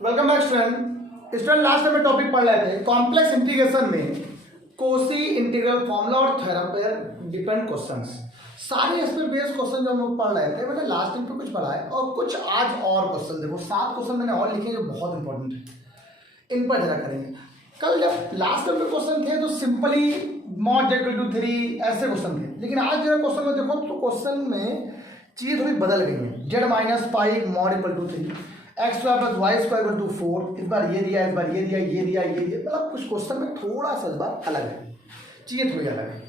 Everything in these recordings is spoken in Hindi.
वेलकम बैक स्टूडेंट लास्ट में टॉपिक पढ़ रहे थे कॉम्प्लेक्स इंटीग्रेशन में कोसी इंटीग्रल फॉर्मूला और थ्योरम पर डिपेंड क्वेश्चंस। सारे इस पर बेस्ड क्वेश्चन जो हम लोग पढ़ रहे थे मैंने लास्ट टाइम पे कुछ पढ़ा है और कुछ आज और क्वेश्चन देखो 7 क्वेश्चन मैंने और लिखे जो बहुत इंपॉर्टेंट है, इन पर जरा करेंगे। कल जब लास्ट टाइम पे क्वेश्चन थे तो सिंपली मॉड z = 3 ऐसे क्वेश्चन थे, लेकिन आज जरा क्वेश्चन में देखो तो क्वेश्चन में चीज़ थोड़ी बदल गई है। z - पाई मॉड = 3 x² + y² = 4। इस बार ये दिया, इस बार ये दिया, ये दिया, ये दिया, मतलब कुछ क्वेश्चन में थोड़ा सा इस बार अलग है, चीज़ें थोड़ी अलग है।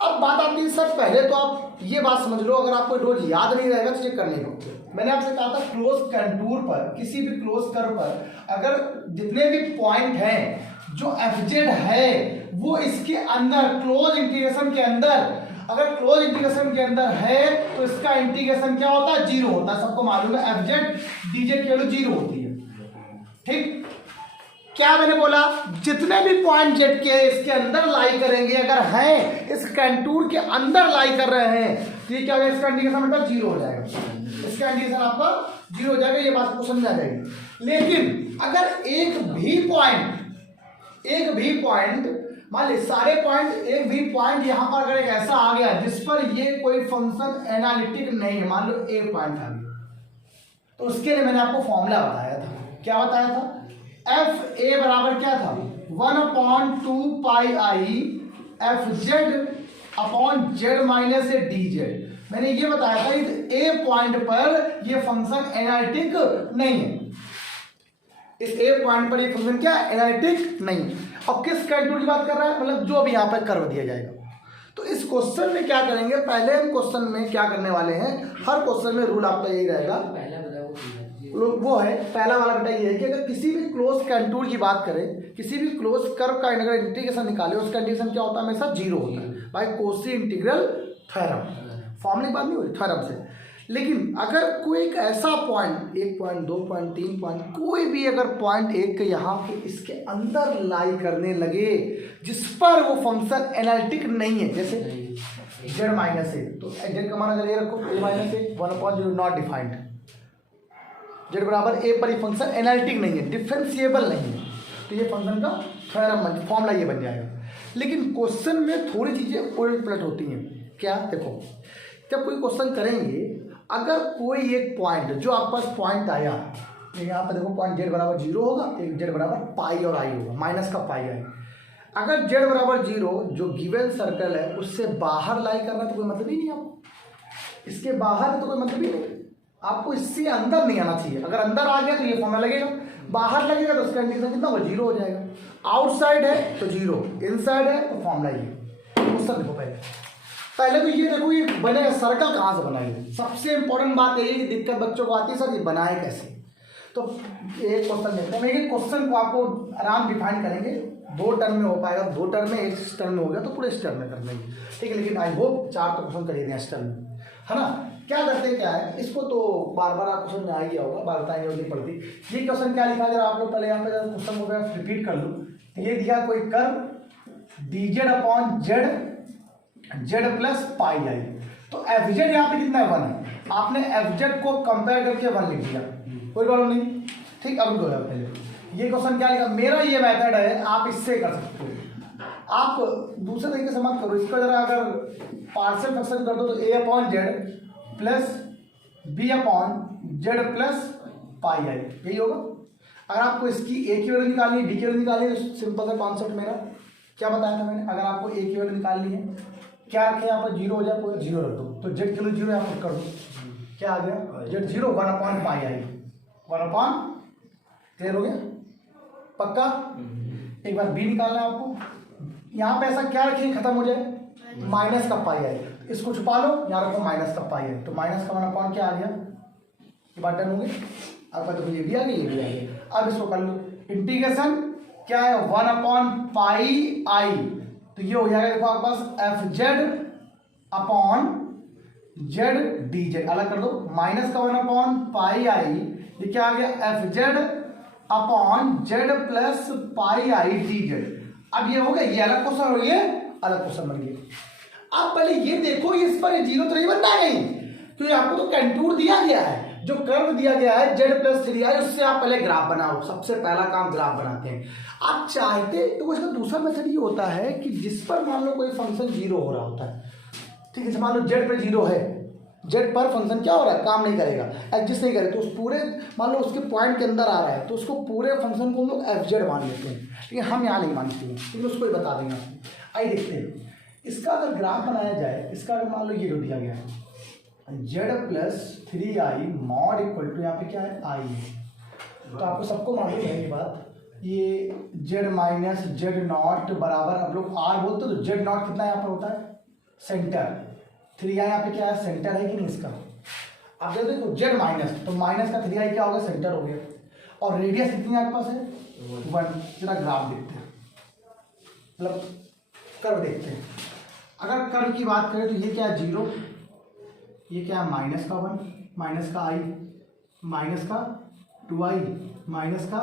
अब बात आती है सर, पहले तो आप ये बात समझ लो, अगर आपको रोज याद नहीं रहेगा तो ये करने को मैंने आपसे कहा था क्लोज कंटूर पर, किसी भी क्लोज कर्व पर अगर जितने भी पॉइंट हैं जो fz है वो इसके अंदर क्लोज इंटीग्रेशन के अंदर, अगर क्लोज इंटीग्रेशन के अंदर है तो इसका इंटीग्रेशन क्या होता है? 0 होता है। सबको मालूम है fz dz की वैल्यू 0 होती है। ठीक, क्या मैंने बोला? जितने भी पॉइंट जेड के इसके अंदर लाई करेंगे, अगर हैं इस कंटूर के अंदर लाई कर रहे हैं तो ये क्या होगा? इसका इंटीग्रेशन बेटा 0 हो जाएगा, इसका इंटीग्रेशन आपका 0 हो जाएगा। ये बात को समझ आ जाएगी। लेकिन अगर एक भी पॉइंट मान ली सारे पॉइंट, एक भी पॉइंट यहां पर अगर एक ऐसा आ गया जिस पर ये कोई फंक्शन एनालिटिक नहीं है, मान लो एक पॉइंट आ गया, तो उसके लिए मैंने आपको फॉर्मूला बताया था। क्या बताया था? एफ ए बराबर क्या था? 1/2 pi i f z upon z minus a d z. मैंने ये बताया था इस ए पॉइंट पर ये फंक्शन एनालिटिक नहीं है, इस ए पॉइंट पर ये फंक्शन क्या एनालिटिक नहीं है। और किस कंटूर की बात कर रहा है? मतलब जो भी यहाँ पर कर्व दिया जाएगा। तो इस क्वेश्चन में क्या करेंगे, पहले हम क्वेश्चन में क्या करने वाले हैं, हर क्वेश्चन में रूल आपका यही रहेगा, वो है पहला वाला बेटा ये है कि अगर किसी भी क्लोज कंटूर की बात करें, किसी भी क्लोज कर्व का अगर इंटीग्रेशन निकाले उसका इंटीग्रेशन क्या होता है? हमेशा 0 होता है बाय कोसी इंटीग्रल थ्योरम। फॉर्मूले की बात नहीं हो रही, थ्योरम से। लेकिन अगर कोई एक ऐसा पॉइंट 1 पॉइंट 2 पॉइंट 3 पॉइंट कोई भी अगर पॉइंट एक यहाँ के इसके अंदर लाई करने लगे जिस पर वो फंक्शन एनालिटिक नहीं है, जैसे z माइनस ए, तो z का मान अगर ये रखो a minus A 1/0 not defined, z बराबर a पर ये फंक्शन एनालिटिक नहीं है, डिफरेंशिएबल नहीं है, तो ये फंक्शन का थ्योरम फॉर्मूला ये बन जाएगा। लेकिन क्वेश्चन में थोड़ी चीज़ें उलट पलट होती हैं। क्या? देखो, जब कोई क्वेश्चन करेंगे, अगर कोई एक पॉइंट जो आपके पास पॉइंट आया, यहाँ पर देखो पॉइंट z बराबर 0 होगा, एक z बराबर पाई और आई होगा, माइनस का पाई आई। अगर z बराबर 0 जो गिवन सर्कल है उससे बाहर लाई करना तो कोई मतलब ही नहीं, आपको इसके बाहर है तो कोई मतलब ही नहीं, आपको इससे अंदर नहीं आना चाहिए। अगर अंदर आ गया तो ये फॉर्मूला लगेगा, बाहर लगेगा तो उसका इंटीग्रेशन कितना होगा? 0 हो जाएगा। आउटसाइड है तो 0, इनसाइड है तो फॉर्मूला ये। क्वेश्चन देखो पहले तो ये देखो ये बने सर्कल कहाँ से बनाइए। सबसे इंपॉर्टेंट बात यही कि दिक्कत बच्चों को आती है सर ये बनाए कैसे। तो एक क्वेश्चन देखते हैं, एक क्वेश्चन को आपको आराम डिफाइन करेंगे, 2 टर्म में हो पाएगा, 2 टर्म में, एक टर्म में हो गया तो पूरे इस टर्म में कर लेंगे, ठीक है। लेकिन आई होप 4 तो क्वेश्चन करिए इस टर्म में, है ना। क्या करते हैं, क्या है, इसको तो बार बार आपको समझ में आ गया होगा, बार बताएंगे नहीं पड़ती। ये क्वेश्चन क्या लिखा जरा आप लोग पहले यहाँ पे क्वेश्चन को मैं रिपीट कर लूँ। ये दिया कोई curve dz upon z plus pi i, तो fz यहाँ पे कितना है? 1 है। आपने fz को कंपेयर करके 1 लिख दिया, कोई प्रॉब्लम नहीं, ठीक। अब दो पहले ये क्वेश्चन क्या लिखा, मेरा ये मेथड है, आप इससे कर सकते हो। आप दूसरे तरीके से मत करो, इसका जरा अगर पार्शियल फ्रैक्शन कर दो तो a upon z plus b upon z plus pi i, यही होगा। अगर आपको इसकी a की वैल्यू निकालनी है, b की वैल्यू निकालनी है, तो सिंपल सा कॉन्सेप्ट मेरा क्या बताया था मैंने, अगर आपको a की वैल्यू निकालनी है, क्या रखें यहाँ पर? 0 हो जाए, पूरा 0 रख दो, तो z की वैल्यू 0 यहाँ पर कर दो, क्या आ गया? z 0 1/π आई, 1/, क्लियर हो गया? पक्का? एक बार b निकालना है आपको, यहाँ पे ऐसा क्या रखें खत्म हो जाए? माइनस का पाई आई, इसको छुपा लो, यहाँ रखो माइनस का पाई आई, तो माइनस का 1/, क्या आ गया? ये बात डन हो गई। अब देखो ये भी आ गई, ये भी आ गई। अब इसको कर लो, इंटीग्रेशन क्या है? 1/π आई, तो ये हो जाएगा देखो आपके पास fz upon Z D Z, अलग कर दो, माइनस का 1/π आई, ये क्या आ गया? fz upon z plus pi I D Z. अब ये हो गया, ये अलग क्वेश्चन हो गया, अलग क्वेश्चन बन गया। अब पहले ये देखो, इस पर 0 तो नहीं बनना है, क्योंकि आपको तो कंटूर दिया गया है, जो कर्व दिया गया है z+3i, उससे आप पहले ग्राफ बनाओ। सबसे पहला काम ग्राफ बनाते हैं। आप चाहते तो इसका दूसरा मेथड ये होता है कि जिस पर मान लो कोई फंक्शन 0 हो रहा होता है, ठीक है, मान लो z पे 0 है, z पर फंक्शन क्या हो रहा है, काम नहीं करेगा, एग्जिस्ट नहीं करेगा, तो उस पूरे मान लो उसके पॉइंट के अंदर आ रहा है तो उसको पूरे फंक्शन को हम लोग fz मान लेते हैं, ठीक है। हम यहाँ नहीं मानते हैं, ठीक है, उसको ही बता देंगे आपको। आइए देखते हैं इसका अगर ग्राफ बनाया जाए। इसका अगर मान लो ये जो दिया गया है z+3i मॉड इक्वल टू यहाँ पे क्या है, i है, तो आपको सबको मालूम है ये बात, ये z-z0 बराबर, अब लोग r बोलते तो z0 कितना यहाँ पर होता है, सेंटर, 3i यहाँ पे क्या है, सेंटर है कि नहीं इसका। आप देखो z माइनस, तो माइनस का 3i क्या होगा, सेंटर हो गया, और रेडियस कितनी आपके पास है, 1। जरा ग्राफ देखते हैं, मतलब कर्व देखते हैं। अगर कर्व की बात करें तो ये क्या है, 0, ये क्या है, माइनस का 1, माइनस का i, माइनस का 2i, माइनस का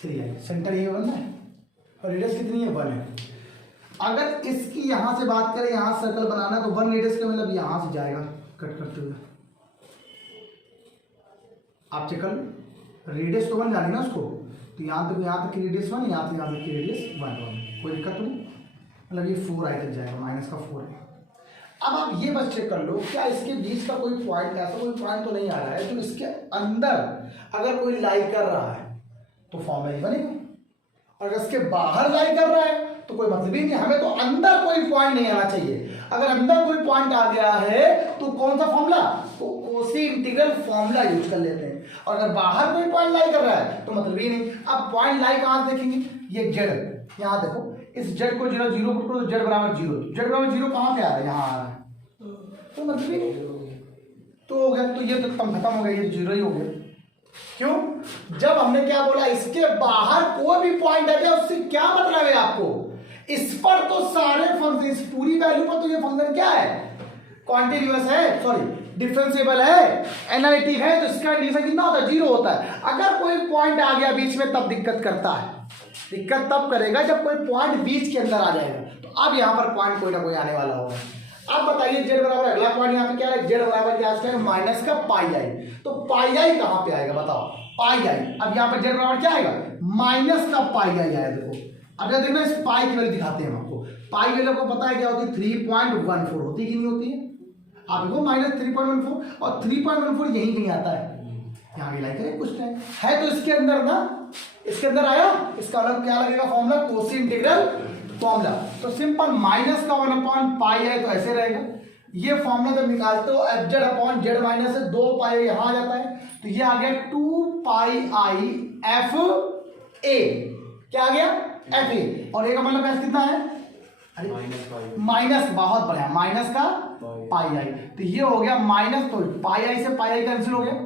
3i, सेंटर ये 1 है, और रेडियस कितनी है, 1 है। अगर इसकी यहाँ से बात करें, यहाँ सर्कल बनाना तो 1 रेडियस का मतलब यहाँ से जाएगा कट करते हुए, आप चेक कर लो, रेडियस तो 1 जानी ना उसको, तो यहाँ तक की रेडियस 1, यहाँ से यहाँ तक की रेडियस 1, कोई दिक्कत तो नहीं, मतलब ये 4i तक जाएगा, माइनस का 4 है। अब आप ये बस चेक कर लो, क्या इसके बीच का कोई पॉइंट, ऐसा कोई पॉइंट तो नहीं आ रहा है तो इसके अंदर अगर कोई लाई कर रहा है तो फॉर्मूला ही बनेगा, और अगर इसके बाहर लाई कर रहा है तो कोई मतलब ही नहीं। हमें तो अंदर कोई पॉइंट नहीं आना चाहिए, अगर अंदर कोई पॉइंट आ गया है तो कौन सा फॉर्मूला, तो कोसी इंटीग्रल फॉर्मूला यूज कर लेते हैं, और अगर बाहर कोई पॉइंट लाई कर रहा है तो मतलब ही नहीं। अब पॉइंट लाई कहाँ से देखेंगे, ये जेड, यहाँ देखो इस जेड को 0 0 पुट करो तो जेड बराबर 0, जेड बराबर 0 कहाँ पे आ रहा है, यहाँ आ रहा है, तो मतलब ही नहीं, तो हो गया, तो ये तो खत्म हो गया, ये 0 ही हो गया। क्यों, जब हमने क्या बोला, इसके बाहर कोई भी पॉइंट आ गया उससे क्या मतलब है आपको, इस पर तो सारे फंक्शन, इस पूरी वैल्यू पर तो ये फंक्शन क्या है, कॉन्टिन्यूअस है, सॉरी डिफरेंशिएबल है, एनालिटिक है, तो इसका कंडीशन कितना होता है, 0 होता है। अगर कोई पॉइंट आ गया बीच में तब दिक्कत करता है, दिक्कत तब करेगा जब कोई पॉइंट बीच के अंदर आ जाएगा। तो अब यहाँ पर पॉइंट कोई ना कोई आने वाला होगा। अब बताइए जेड बराबर, अगला पॉइंट यहाँ पे क्या है, जेड बराबर क्या है, माइनस का पाई आई, तो पाई आई कहाँ पे आएगा बताओ, पाई आई। अब यहाँ पर जेड बराबर क्या आएगा, माइनस का पाई आई आया, देखो अब जब देखना इस पाई की वैल्यू दिखाते हैं आपको, पाई वैल्यू को पता है क्या होती है, 3.14 होती कि नहीं होती है, आप देखो माइनस 3.14, और 3.14 यहीं कहीं आता है, यहाँ भी लाइक करें कुछ टाइम है तो इसके अंदर ना, इसके अंदर आया, इसका अलग क्या लगेगा फॉर्मूला, कोसी इंटीग्रल फॉर्मूला। तो सिंपल माइनस का 1/पाई है तो ऐसे रहेगा, ये फॉर्मूला जब निकालते हो एफजेड अपॉन जेड माइनस से 2 पाई यहाँ आ जाता है, तो ये आ गया 2 पाई आई एफ ए, क्या आ गया एफ ए, और ए का मतलब एफ कितना है, माइनस, बहुत बढ़िया, माइनस का पाई आई, तो ये हो गया माइनस, तो पाई आई से पाई आई कैंसिल हो गया,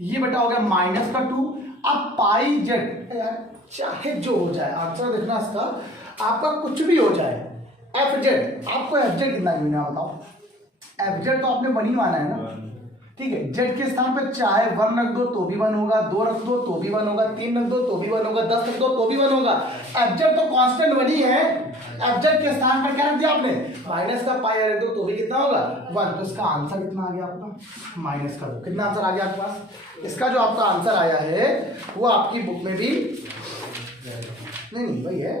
ये बेटा हो गया माइनस का 2। अब पाई जेड यार चाहे जो हो जाए, आंसर देखना इसका, आपका कुछ भी हो जाए, एफ जेड, आपको एफ जेड कितना मिलना बताओ, एफ जेड तो आपने 1 ही माना है ना, ठीक है। जेड के स्थान पर चाहे 1 रख दो तो भी 1 होगा, 2 रख दो तो भी 1 होगा, 3 रख दो तो भी 1 होगा, 10 रख दो तो भी 1 होगा, एफ जेड तो कांस्टेंट 1 ही है। एफ जेड के स्थान पर क्या रख दिया आपने, माइनस का पाई रख दो तो भी कितना होगा 1, तो इसका आंसर कितना आ गया आपका, माइनस का 2। कितना आंसर आ गया आपके पास, इसका जो आपका आंसर आया है वो आपकी बुक में भी नहीं वही है,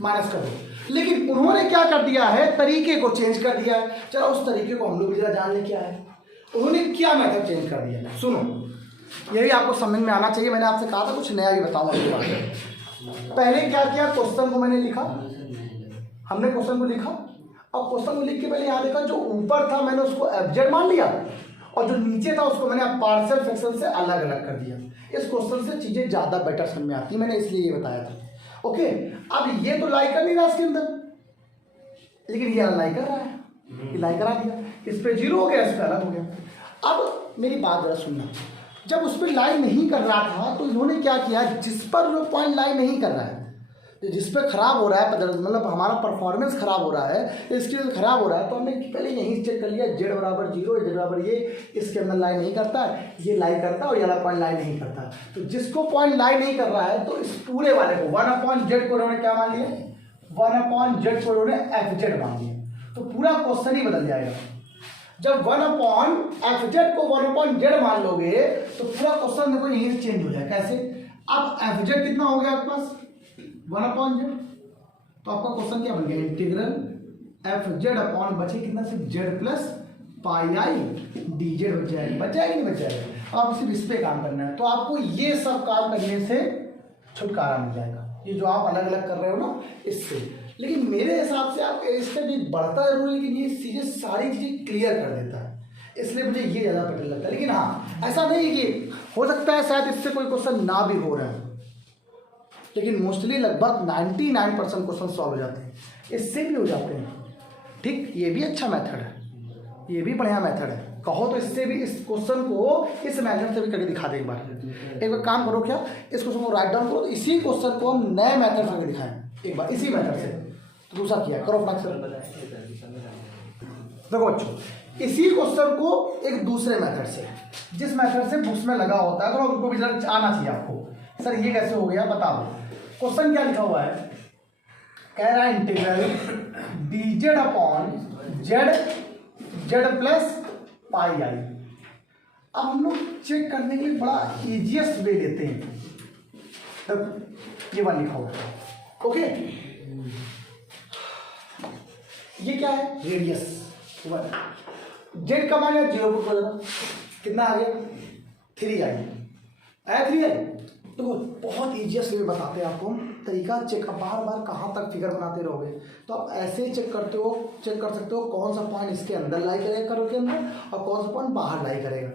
माइनस का 2। लेकिन उन्होंने क्या कर दिया है, तरीके को चेंज कर दिया है। चलो उस तरीके को हम लोग भी जरा जान ले, क्या है उन्होंने क्या मेथड चेंज कर दिया है, सुनो ये भी आपको समझ में आना चाहिए। मैंने आपसे कहा था कुछ नया भी बताऊंगा इसके बारे में। पहले क्या किया, क्वेश्चन को मैंने लिखा, हमने क्वेश्चन को लिखा, अब क्वेश्चन को लिख के पहले यहाँ देखा, जो ऊपर था मैंने उसको एफजेड मान लिया, और जो नीचे था उसको मैंने पार्शियल फ्रैक्शन से अलग अलग कर दिया। इस क्वेश्चन से चीजें ज्यादा बेटर समझ में आती है, मैंने इसलिए ये बताया था। ओके, अब ये तो लाई कर नहीं रहा इसके अंदर, लेकिन ये लाई कर रहा है, ये लाई करा दिया, इस पे 0 हो गया, इस पे अलग हो गया। अब मेरी बात जरा सुनना, जब उस पर लाई नहीं कर रहा था तो इन्होंने क्या किया, जिस पर जो पॉइंट लाई नहीं कर रहा है, जिस पे खराब हो रहा है, मतलब हमारा परफॉर्मेंस खराब हो रहा है, स्किल खराब हो रहा है, तो हमने पहले यहीं चेक कर लिया, जेड बराबर 0, जेड बराबर ये, इसके अंदर लाई नहीं करता है, ये लाई करता है, और ये वाला पॉइंट लाई नहीं करता है। तो जिसको पॉइंट लाई नहीं कर रहा है तो इस पूरे वाले को 1/जेड को उन्होंने क्या मान लिया, 1/जेड को उन्होंने एफ जेड मान लिया, तो पूरा क्वेश्चन ही बदल जाएगा। जब 1/fz को 1/z मान लोगे तो पूरा क्वेश्चन देखो यहीं से चेंज हो जाए। कैसे? अब fz कितना हो गया आपके पास 1/z, तो आपका क्वेश्चन क्या बन गया, इंटीग्रल fz अपॉन बचे कितना, सिर्फ z प्लस पाई आई dz बच जाएगा। बच जाएगा नहीं बच जाएगा? आप सिर्फ इस पे काम करना है, तो आपको ये सब काम करने से छुटकारा मिल जाएगा। ये जो आप अलग अलग कर रहे हो ना इससे, लेकिन मेरे हिसाब से आप इसका भी बढ़ता जरूर है, लेकिन ये चीज़ें सारी चीज़ें क्लियर कर देता है, इसलिए मुझे ये ज़्यादा बेटर लगता है। लेकिन हाँ, ऐसा नहीं कि हो सकता है शायद इससे कोई क्वेश्चन ना भी हो रहा है, लेकिन मोस्टली लगभग 99% क्वेश्चन सॉल्व हो जाते हैं, इससे भी हो जाते हैं। ठीक, ये भी अच्छा मेथड है, ये भी बढ़िया मेथड है। कहो तो इससे भी, इस क्वेश्चन को इस मेथड से भी करके दिखा दे एक बार काम करो, क्या इस क्वेश्चन को राइट डाउन करो, तो इसी क्वेश्चन को हम नए मेथड से करके दिखाएं एक बार, इसी मेथड से। तो दूसरा किया करो देखो बच्चों, इसी क्वेश्चन को एक दूसरे मेथड से, जिस मेथड से बुक्स में लगा होता है, तो उनको भी आना चाहिए आपको। सर ये कैसे हो गया बता दो। क्वेश्चन क्या लिखा हुआ है, कह रहा है integral dz upon z plus pi i. अब हम लोग चेक करने के लिए बड़ा इजीएस्ट वे लेते हैं, तब ये वन लिखा हुआ है, ओके। ये क्या है, रेडियस वन, जेड का मान 0 कितना आ गया 3 आई, आया 3 आई। तो बहुत इजीएस्ट वे बताते हैं आपको तरीका, चेक बार बार कहाँ तक फिगर बनाते रहोगे, तो आप ऐसे ही चेक करते हो, चेक कर सकते हो कौन सा पॉइंट इसके अंदर लाई करेगा करो के अंदर, और कौन सा पॉइंट बाहर लाई करेगा।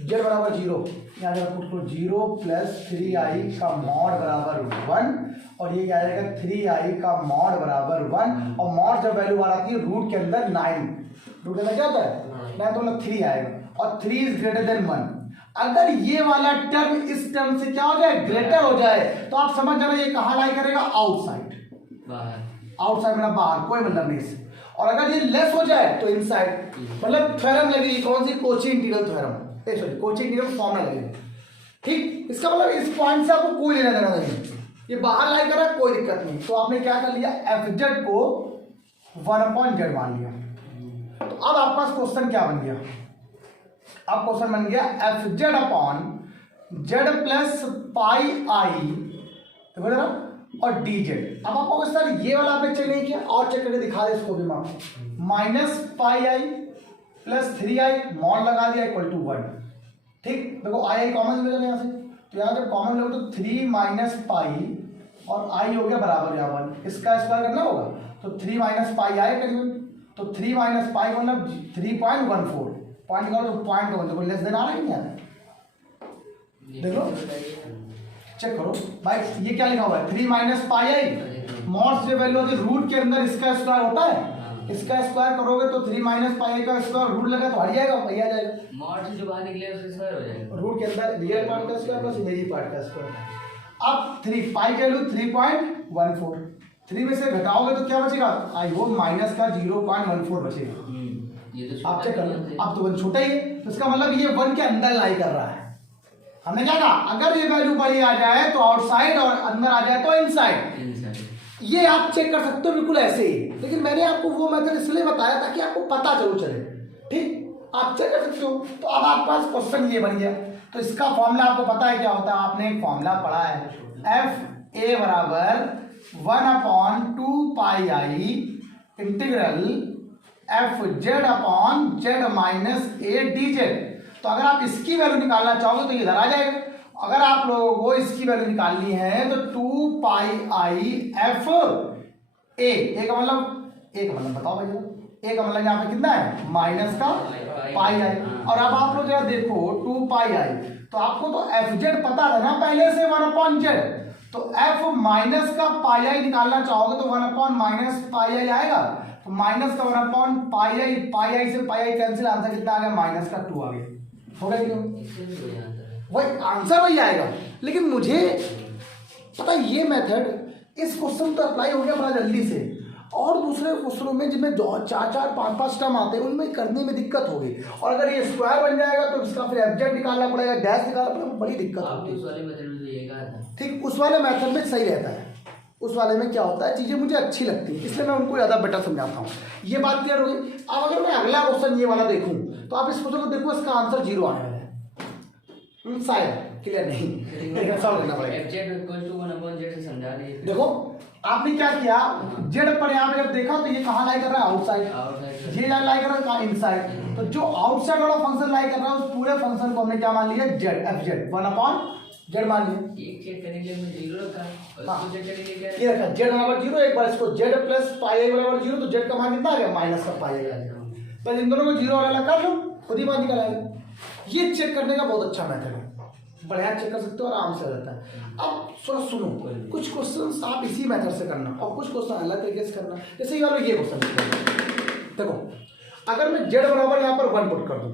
जेड बराबर 0, यहाँ जरा पुट करो 0 प्लस 3i का मॉड बराबर 1, और ये क्या आएगा 3i का मॉड बराबर 1, और मॉड जब वैल्यू बाहर आती है रूट के अंदर 9, रूट के अंदर क्या होता है 9, तो मतलब 3 आएगा, और 3 इज ग्रेटर देन 1। अगर ये वाला टर्म इस टर्म से क्या हो जाए, ग्रेटर हो जाए, तो आप समझ जाना ये कहाँ लाई करेगा, आउटसाइड, आउटसाइड मतलब बाहर, कोई मतलब नहीं इससे। और अगर ये लेस हो जाए तो इनसाइड, मतलब थ्योरम लगेगी, कौन सी, Cauchy integral theorem, sorry Cauchy integral formula लगेगी। ठीक, इसका मतलब इस पॉइंट से आपको कोई लेना देना नहीं, ये बाहर लाई कर रहा है कोई दिक्कत नहीं। तो आपने क्या कर लिया, fz को 1/z मान लिया। तो अब आपके पास क्वेश्चन क्या बन गया, अब क्वेश्चन बन गया fz upon z plus pi i, देखो जरा, और dz। अब आपको सर ये वाला आपने चेक नहीं किया, और चेक करके दिखा दे इसको भी, मान माइनस पाई आई प्लस 3i मॉड लगा दिया इक्वल टू 1। ठीक, देखो आई कॉमन ले लो यहाँ से, तो यहाँ जब कॉमन लो तो 3 माइनस पाई और आई हो गया बराबर यहाँ 1, इसका स्क्वायर करना होगा, तो 3 माइनस पाई आई करीबन, तो 3 माइनस पाई मतलब 3.14, पॉइंट निकालो तो पॉइंट का मतलब लेस देन आ रहा है, नहीं आ रहा है, देख लो चेक करो भाई, ये क्या लिखा हुआ है 3 माइनस पाई आई, मॉड से वैल्यू होती है रूट के अंदर इसका स्क्वायर होता है, इसका स्क्वायर करोगे तो 3 माइनस पाई आई का स्क्वायर रूट लगा तो हट जाएगा, वही आ जाएगा, मॉड से जो बाहर निकले उसका स्क्वायर हो जाएगा, रूट के अंदर रियल पार्ट का स्क्वायर प्लस इमेजिनरी पार्ट का स्क्वायर। अब 3 पाई की वैल्यू 3.14, 3 में से घटाओगे तो क्या बचेगा, आई वो माइनस का 0.14 बचेगा। ये तो आप चेक कर लो, अब तो 1 छोटा ही है, तो इसका मतलब ये 1 के अंदर लाई कर रहा है। हमने क्या कहा, अगर ये वैल्यू बड़ी आ जाए तो आउटसाइड और अंदर आ जाए तो इनसाइड। ये आप चेक कर सकते हो बिल्कुल ऐसे ही, लेकिन मैंने आपको वो मेथड इसलिए बताया ताकि आपको पता जरूर चले। ठीक, आप चेक कर सकते हो। तो अब आपके पास क्वेश्चन ये बन गया, तो इसका फॉर्मूला आपको पता है क्या होता है, आपने एक फॉर्मूला पढ़ा है, एफ ए बराबर 1/2 pi i integral f z upon z minus a d z. तो अगर आप इसकी वैल्यू निकालना चाहोगे तो ये इधर आ जाएगा, अगर आप लोगों को इसकी वैल्यू निकालनी है तो 2 पाई आई एफ ए का मतलब बताओ भाई, ए का मतलब यहाँ पे कितना है माइनस का पाई आई। और अब आप लोग जरा देखो 2 पाई आई, तो आपको तो एफ जेड पता था ना पहले से 1/z, तो एफ माइनस का पाई आई निकालना चाहोगे तो 1/माइनस पाई आई आएगा, तो माइनस का 1/पाई आई से पाई आई कैंसिल, आंसर कितना आ गया माइनस का 2 आ गया, हो गया क्यों, वही आंसर वही आएगा। लेकिन मुझे पता ये मेथड इस क्वेश्चन पर अप्लाई हो गया बड़ा जल्दी से, और दूसरे क्वेश्चनों में जिनमें 4-4 5-5 टर्म आते हैं उनमें करने में दिक्कत होगी, और अगर ये स्क्वायर बन जाएगा तो इसका फिर एब्जेक्ट निकालना पड़ेगा, डैश निकालना पड़ेगा, बड़ी दिक्कत होती है। ठीक, उस वाले मेथड में सही रहता है, उस वाले में क्या होता है चीज़ें मुझे अच्छी लगती है, इसलिए मैं उनको ज़्यादा बेटर समझाता हूँ। ये बात क्लियर होगी। अब अगर मैं अगला क्वेश्चन ये वाला देखूँ तो आप इस क्वेश्चन को देखो, इसका आंसर 0 आने वाला है। शायद क्लियर नहीं सॉल्व करना पड़ेगा। fz equals to 1/z से समझा दिए। देखो आपने क्या किया, जेड पर यहाँ पे जब देखा तो ये कहाँ लाई कर रहा है, आउटसाइड, ये लाई कर रहा है इनसाइड। तो जो आउटसाइड वाला फंक्शन लाई कर रहा है उस पूरे फंक्शन को हमने क्या मान लिया, जेड, एफ जेड 1/z मान लिया। एक चेक करने के लिए हमने 0 रखा और हाँ। इसको चेक करने के लिए क्या ये रखा जेड बराबर 0, एक बार इसको जेड प्लस पाई आई बराबर 0, तो जेड का मान कितना आ गया, माइनस का पाई आई आ गया। तो इन दोनों को 0 और अलग कर लो, खुद ही मान निकल आएगा। ये चेक करने का बहुत अच्छा मेथड है, बढ़िया चेक कर सकते हो, आराम से हो जाता है। अब थोड़ा सुनो, कुछ क्वेश्चन आप इसी मेथड से करना और कुछ क्वेश्चन अलग तरीके से करना। जैसे ये वाला ये क्वेश्चन देखो, अगर मैं जेड बराबर यहाँ पर 1 पुट कर दूँ,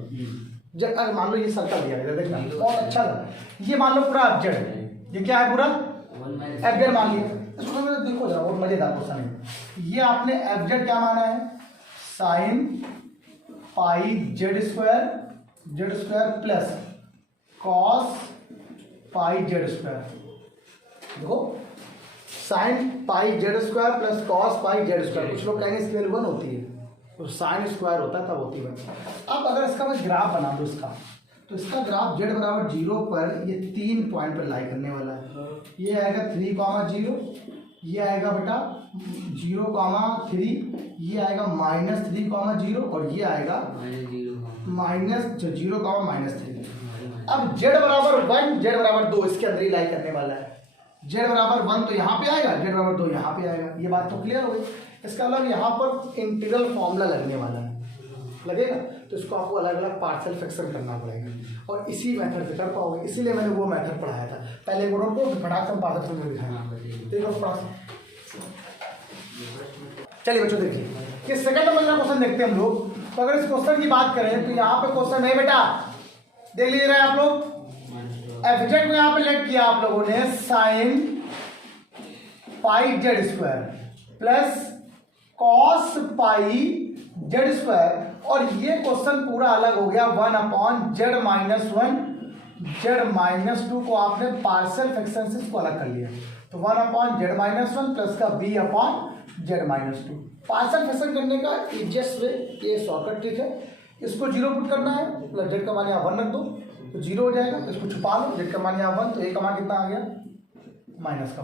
अगर मान लो ये सर्कल दिया गया, देखना बहुत अच्छा था, ये मान लो पूरा एफ जेड, ये क्या है पूरा एफ जेड मान लिया। इसको देखो जरा, बहुत मजेदार क्वेश्चन है। ये आपने एफ जेड क्या माना है, sine pi z square plus cos pi z square. देखो sine pi z square plus cos pi z square, कुछ लोग कहेंगे इसकी वैल्यू 1 होती है, तो साइन स्क्वायर होता है तब होती है 1। अब अगर इसका मैं ग्राफ बना दूँ इसका, तो इसका ग्राफ जेड बराबर 0 पर ये 3 पॉइंट पर लाई करने वाला है। ये आएगा 3,0, ये आएगा बेटा 0,3, ये आएगा -3,0 और ये आएगा -0,3। अब z बराबर 1, z बराबर 2 इसके अंदर ही लाई करने वाला है। z बराबर 1 तो यहाँ पे आएगा, z बराबर 2 यहाँ पे आएगा। ये बात तो क्लियर हो गई। इसका अलग यहाँ पर इंटीग्रल फॉर्मूला लगने वाला है, लगेगा तो इसको आपको अलग अलग पार्शियल फ्रैक्शन करना पड़ेगा और इसी मेथड से कर पाओगे। इसीलिए मैंने वो मेथड पढ़ाया था पहले, वो को फटाक से पार्शियल फ्रैक्शन दिखाया। चलिए बच्चों देखिए, कि सेकंड नंबर का क्वेश्चन देखते हैं हम लोग। तो अगर इस क्वेश्चन की बात करें तो यहाँ पे क्वेश्चन है बेटा, देख लीजिए रहे आप लोग, एफ जेड को यहाँ पे लेट किया आप लोगों ने sign pi z square plus cos pi z square, और ये क्वेश्चन पूरा अलग हो गया 1/z - 2 को आपने पार्शियल फ्रैक्शन से इसको अलग कर लिया। तो 1/z - 1 प्लस का b/z - 2 पार्शियल फ्रैक्शन करने का इजिएस्ट वे, ये शॉर्टकट ट्रिक है। इसको 0 पुट करना है, मतलब जेड का मान यहाँ 1 रख दो तो 0 हो जाएगा। इसको छुपा लो, जेड का मान यहाँ 1, तो ए का मान कितना आ गया, माइनस का।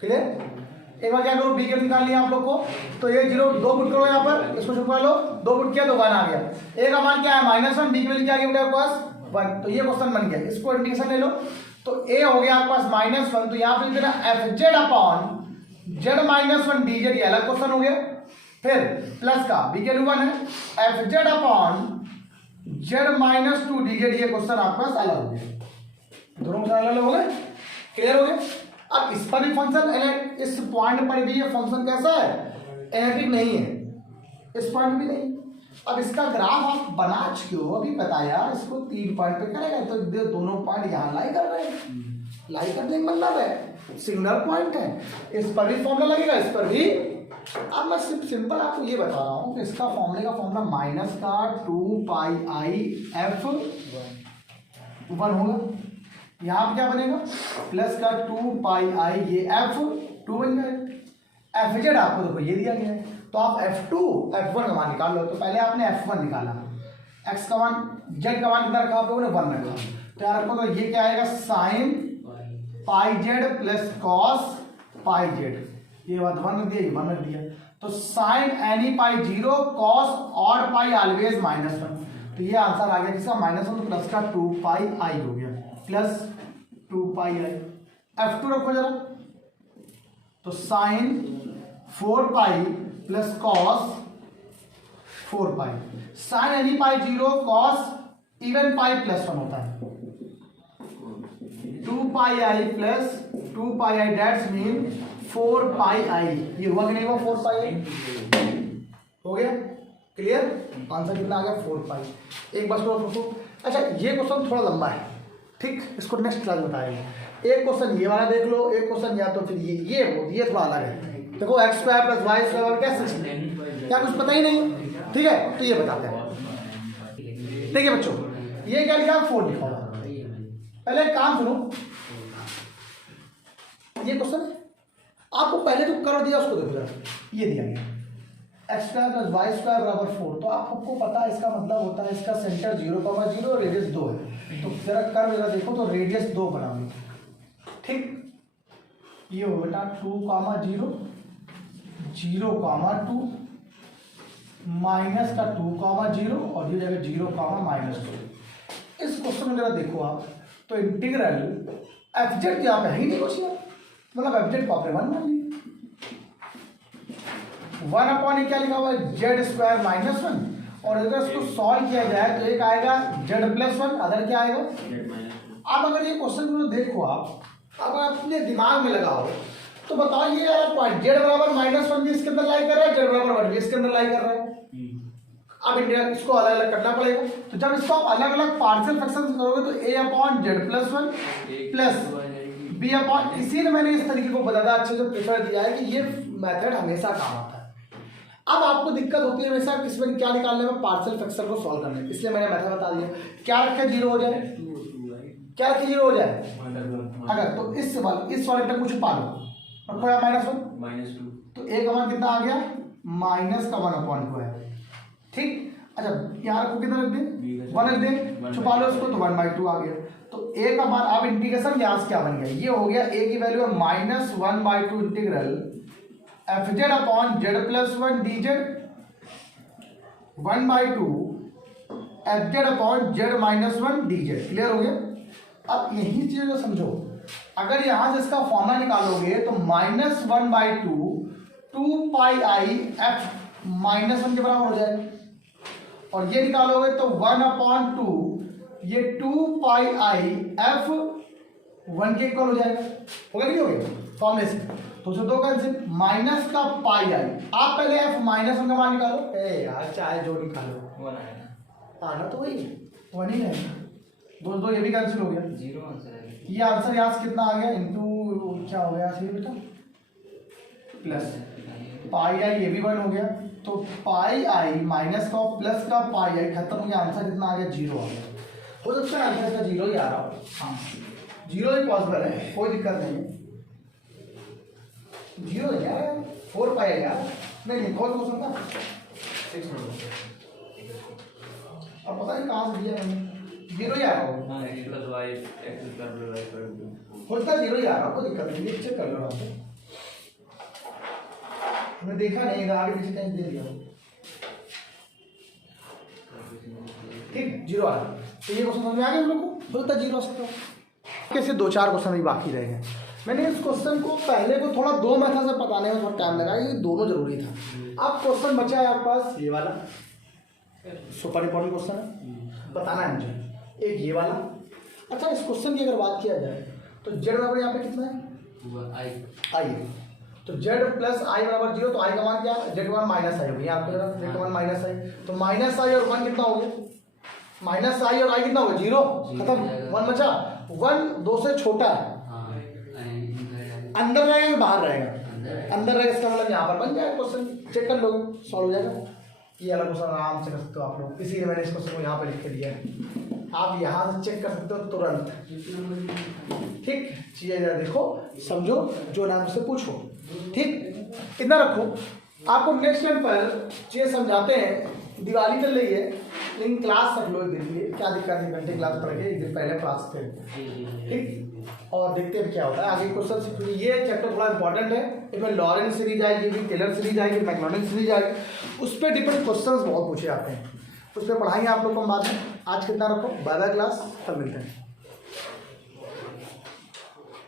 क्लियर? एक बार क्या करो, बी के निकाल लिया आप लोग को, तो ये 0 2 पुट करो यहाँ पर, इसको छुपा लो, 2 पुट किया तो 1 आ गया। ए का मान क्या है, -1, बी की वैल्यू क्या आ गई बेटा आपके पास 1, तो ये क्वेश्चन बन गया। इसको इंडिकेशन ले लो, तो ए हो गया आपके पास -1, तो यहाँ पे लिख देना F z upon Z -1 D Z, ये अलग क्वेश्चन हो गया। फिर प्लस का बी के 1 है, F z upon Z -2 D Z, ये क्वेश्चन आपके पास अलग हो गया। दोनों क्वेश्चन अलग हो गए, क्लियर हो गए। अब इस पर भी फंक्शन, इस पॉइंट पर भी ये फंक्शन कैसा है, एनालिटिक नहीं है, इस पॉइंट भी नहीं। अब इसका ग्राफ आप बना चुके हो, अभी बताया, इसको 3 पॉइंट पे करेगा तो दोनों पॉइंट यहाँ लाई कर रहे हैं। लाई करने का मतलब है सिंगुलर पॉइंट है, इस पर भी फॉर्मूला लगेगा, इस पर भी। अब मैं सिंपल आपको ये बता रहा हूँ कि इसका फॉर्मूले का फॉर्मूला माइनस का 2πif 1 होगा, यहाँ पे क्या बनेगा प्लस का 2πi, ये f2 बन जाएगा। एफ जेड आपको देखो ये दिया गया है, तो आप f2 f1 का मान निकाल लो। तो पहले आपने f1 निकाला, x का मान z का मान कितना रखा आप लोगों ने 1 रखा, तो यार रखो तो ये क्या आएगा sign pi Z plus cos pi Z, ये बात 1 रख दिया, ये 1 रख दिया। तो sign any pi 0, cos odd pi always -1, तो ये आंसर आ गया किसका -1, तो प्लस का 2πi हो गया, प्लस 2πi। f2 रखो जरा, तो sine 4π plus cos 4π, sine any pi 0, cos even pi +1 होता है, 2πi plus 2πi, that's mean 4πi। ये हुआ कि नहीं हुआ 4πi, हो गया क्लियर। आंसर कितना आ गया 4πi। एक बार सोचो, अच्छा ये क्वेश्चन थोड़ा लंबा है, ठीक, इसको नेक्स्ट क्लास बताएंगे। एक क्वेश्चन ये वाला देख लो, एक क्वेश्चन या तो फिर ये थोड़ा अलग है। देखो x² + y² कैसे, क्या कुछ पता ही नहीं, ठीक है, तो ये बताते हैं। देखिए बच्चों, ये क्या लिखा 4 लिखा होगा। पहले एक काम सुनो, ये क्वेश्चन आपको पहले जो कर दिया उसको देखो जरा, ये दिया गया x square plus y square बराबर 4। तो आपको पता है इसका मतलब होता है इसका सेंटर 0,0 रेडियस 2 है। तो जरा कर्व जरा देखो तो रेडियस 2 बनाओगे, ठीक। ये हो बेटा 2,0 0,2 माइनस का 2,0 और ये जगह 0,-2। इस क्वेश्चन में जरा देखो आप तो इंटीग्रल एफ जेड यहाँ पे है ही नहीं कुछ यार, मतलब एफ जेड को आपने 1 मान लिया। 1 क्या लिखा हुआ है जेड स्क्वायर माइनस 1, और अगर इसको सॉल्व किया जाए तो एक आएगा जेड प्लस 1, अदर क्या आएगा। अब अगर ये क्वेश्चन को देखो आप, अगर अपने दिमाग में लगाओ तो बताओ ये वाला पॉइंट जेड बराबर -1 भी इसके अंदर लाई कर रहा है, जेड बराबर 1 भी इसके अंदर लाई कर रहा है। अब इंडिया इसको अलग अलग करना पड़ेगा। तो जब इसको आप अलग अलग पार्शियल फ्रैक्शन करोगे तो a upon z plus 1 plus b upon, इसीलिए मैंने इस तरीके को बताया अच्छे से प्रेफर दिया है कि ये मेथड हमेशा काम आता है। अब आपको दिक्कत होती है हमेशा किसमें क्या निकालने में, पार्शियल फ्रैक्शन को सॉल्व करने में, इसलिए मैंने मेथड बता दिया। क्या रखे 0 हो जाए, क्या रखे 0 हो जाए अगर, तो इस वाले तक कुछ पा लो, रखो या -1 तो a का मान कितना आ गया -1/2 है, ठीक। अच्छा यहाँ रखो कितना रख दें 1 रख दें, छुपा लो इसको तो 1/2 आ गया। तो a का मान अब इंटीग्रेशन यहाँ से क्या बन गया, ये हो गया a की वैल्यू है -1/2 integral f z upon z plus 1 D Z 1/2 F z upon Z -1 D Z. Clear हो गया। अब यही चीज जो समझो, अगर यहां से इसका फॉर्मूला निकालोगे तो -1/2 2πi f -1 के बराबर हो जाएगा, और ये निकालोगे तो 1/2 ये 2πi f 1 के इक्वल हो जाएगा। होगा नहीं हो गया फॉर्मूले से, तो उसे 2 कैंसिल माइनस का पाई आई। आप पहले f -1 का मान निकालो, ए यार चाहे जो निकालो आना तो वही 1 ही रहेगा। दो ये भी कैंसिल हो गया, 0 आंसर है। ये आंसर यहाँ से कितना आ गया इनटू क्या हो गया सही बेटा प्लस पाई आई, ये भी 1 हो गया। तो पाई आई माइनस का प्लस का पाई आई खत्म हो गया, आंसर कितना आ गया 0 आ गया। हो सकता है आंसर का 0 ही आ रहा हो, हाँ 0 ही पॉसिबल है, कोई दिक्कत नहीं है। 0 है यार 4 पाई है यार, नहीं कौन हो सकता 6 अब पता नहीं कहाँ से दिया मैंने, 0 ही आ रहा हो, होता 0 ही आ रहा हो, कोई दिक्कत नहीं, चेक कर लो आप। मैं देखा नहीं आगे पीछे कहीं दे दिया ठीक 0 आ रहा। तो ये क्वेश्चन समझ में आ गया हम लोग को, होता 0 आ सकता है। कैसे 2-4 क्वेश्चन भी बाकी रह गए। मैंने इस क्वेश्चन को पहले को थोड़ा 2 मेथड से बताने में थोड़ा टाइम लगा, ये दोनों जरूरी था। अब क्वेश्चन बचा है आपके पास ये वाला, सुपर इंपॉर्टेंट क्वेश्चन है, बताना है मुझे एक ये वाला। अच्छा इस क्वेश्चन की अगर बात किया जाए तो जेड बराबर यहाँ पे कितना है आई, तो जेड प्लस आई बराबर 0, तो आई का मान क्या है जेड का मान -i हो गया आपको, जेड का मान -i, तो -i और 1 कितना हो गया, -i और i कितना होगा 0 खत्म, 1 बचा। 1 2 से छोटा है, अंदर रहेगा या बाहर रहेगा, अंदर रहेगा, इसका मतलब यहाँ पर बन जाएगा क्वेश्चन, चेक कर लोगे सॉल्व हो जाएगा। ये वाला क्वेश्चन आराम से कर सकते हो आप लोग, इसीलिए मैंने इस क्वेश्चन को यहाँ पर लिख के दिया है, आप यहाँ से चेक कर सकते हो तुरंत, ठीक। चीज़ें जरा देखो समझो, जो नाम से पूछो, ठीक। इतना रखो, आपको नेक्स्ट टाइम पर चीज़ें समझाते हैं। दिवाली चल रही है लेकिन क्लास रख लो एक दिन के लिए, क्या दिक्कत है, घंटे क्लास पढ़ के एक दिन पहले क्लास थे, ठीक। और देखते हैं क्या होता है आगे क्वेश्चन, क्योंकि ये चैप्टर थोड़ा इंपॉर्टेंट है, इसमें लॉरेंस सीरीज आएगी, टेलर सीरीज आएगी, मैक्लॉरिन सीरीज आएगी, उस पर डिपेंड क्वेश्चन बहुत पूछे जाते हैं, उस पर पढ़ाएंगे आप लोग को बाद में। आज कितना रखो, 12 क्लास, कल मिलते हैं।